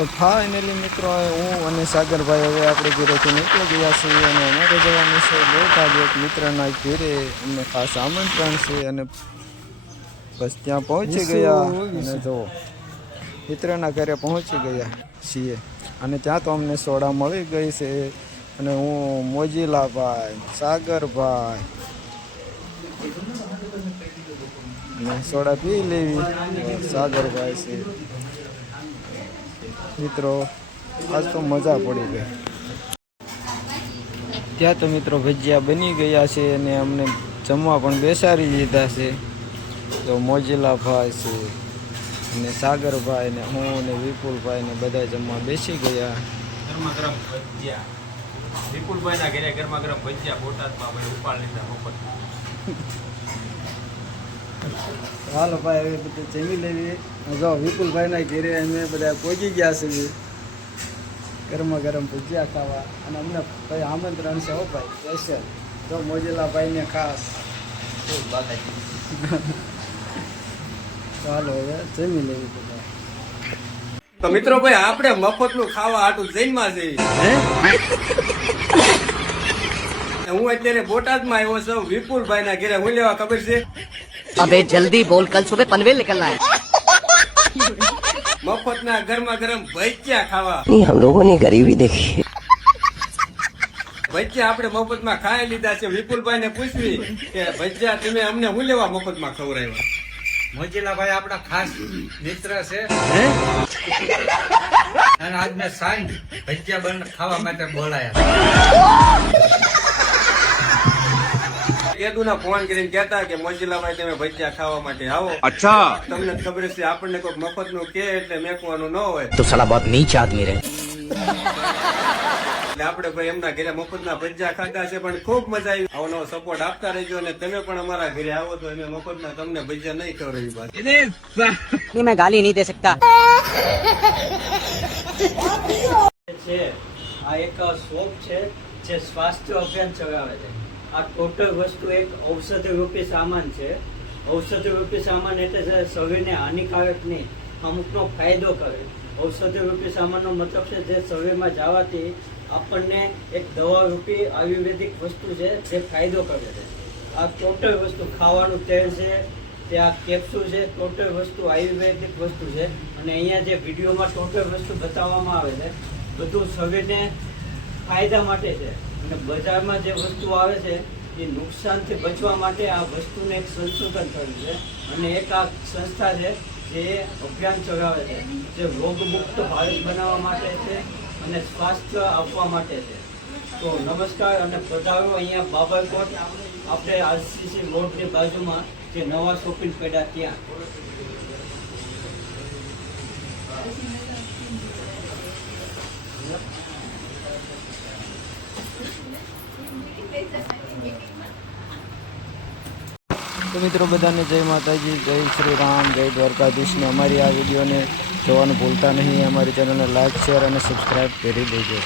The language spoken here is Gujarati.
તો ફાઇનલી મિત્રો હું અને સાગરભાઈ હવે આપણે ઘરેથી નીકળી ગયા છીએ અને અમારે જવાનું છે બોટાદ એક મિત્રના ઘરે. અમને ખાસ આમંત્રણ છે અને બસ ત્યાં પહોંચી ગયા અને જો મિત્રના ઘરે પહોંચી ગયા છીએ અને ત્યાં તો અમને સોડા મળી ગઈ છે અને હું મોજીલાભાઈ સાગરભાઈ અને સોડા પી લેવી સાગરભાઈ છે મિત્રો. આજ તો મજા પડી ગઈ. ત્યાં તો મિત્રો ભજીયા બની ગયા છે અને અમને જમવા પણ બેસાડી દીધા છે. તો મોજીલાભાઈ છે અને સાગરભાઈ ને હું ને વિપુલભાઈ ને બધા જમવા બેસી ગયા. ગરમા ગરમ ભજીયા વિપુલભાઈના ઘરે ગરમા ગરમ ભજીયા બોટાદમાં ભાઈ ઉપાડ લીધા મફત. હાલો ભાઈ હવે બધું જમી લેવી. જો વિપુલભાઈના ઘરે અમે બધા પહોંચી ગયા છીએ ગરમા ગરમ ભજીયા ખાવા અને અમને ભાઈ આમંત્રણ છે હો ભાઈ સ્પેશિયલ. જો મોજીલાભાઈને ખાસ ચાલો હવે જમી લેવી બધા. તો મિત્રો ભાઈ આપણે મફતનું ખાવા હાટું જૈનમાં જઈએ. હું અત્યારે બોટાદમાં આવ્યો છું વિપુલભાઈના ઘરે. હું લેવા ખબર છે? अबे जल्दी बोल, कल सुबह पनवेल निकलना है. મફતના ગરમા ગરમ ભજીયા ખાવા. हम लोगों ने गरीबी देखी. ભજીયા આપણે મફતમાં ખાઈ લીધા છે. વિપુલભાઈ ને પૂછવી કે ભજીયા તમે અમને હું લેવા મફતમાં ખવડાવ્યા? મોજીલાભાઈ આપણા ખાસ મિત્ર છે અને આજ મેં સાંજ ભજીયા બન ખાવા માટે બોલાયા. કેદુના ફોન કરીને કહેતા કે મોજીલાભાઈ તમે ભજીયા ખાવા માટે આવો. અચ્છા, તમને ખબર છે આપણને કોઈ મફત નું કે એટલે મેકવાનું ન હોય तो साला बहुत नीच आदमी रहे. એટલે આપણે ભાઈ એમના ઘરે મફતના ભજીયા ખાધા છે પણ ખૂબ મજા આવી. આવો નવો સપોર્ટ આપતા રહેજો અને તમે પણ અમારા ઘરે આવો તો અમે મફતના તમને ભજીયા નહીં ખવડાવી પાછા. नहीं, मैं गाली नहीं दे सकता. આ એક શોપ છે જે સ્વાસ્થ્ય અભિયાન ચલાવે છે. આ ટોટલ વસ્તુ એક ઔષધિ રૂપી સામાન છે. ઔષધિ રૂપી સામાન એટલે છે શરીરને હાનિકારક નહીં, અમુકનો ફાયદો કરે. ઔષધિ રૂપી સામાનનો મતલબ છે જે શરીરમાં જવાથી આપણને એક દવા રૂપી આયુર્વેદિક વસ્તુ છે જે ફાયદો કરે છે. આ ટોટલ વસ્તુ ખાવાનું તેલ છે, ત્યાં કેપ્સ્યુલ છે, ટોટલ વસ્તુ આયુર્વેદિક વસ્તુ છે. અને અહીંયા જે વિડીયોમાં ટોટલ વસ્તુ બતાવવામાં આવે છે બધું શરીરને ફાયદા માટે છે. અને બજારમાં જે વસ્તુ આવે છે એ નુકસાનથી બચવા માટે આ વસ્તુને એક સંશોધન કર્યું છે અને એક આ સંસ્થા છે જે અભિયાન ચલાવે છે જે રોગમુક્ત ભારત બનાવવા માટે છે અને સ્વાસ્થ્ય આપવા માટે છે. તો નમસ્કાર અને પધારો અહીંયા બાબરકોટ આપણે આરસીસી રોડની બાજુમાં જે નવા શોપિંગ પેડા ત્યાં. તો મિત્રો બધાને જય માતાજી, જય શ્રી રામ, જય દ્વારકાધીશને. અમારી આ વિડીયોને જોવાનું ભૂલતા નહીં. અમારી ચેનલને લાઈક શેર અને સબસ્ક્રાઈબ કરી દેજો.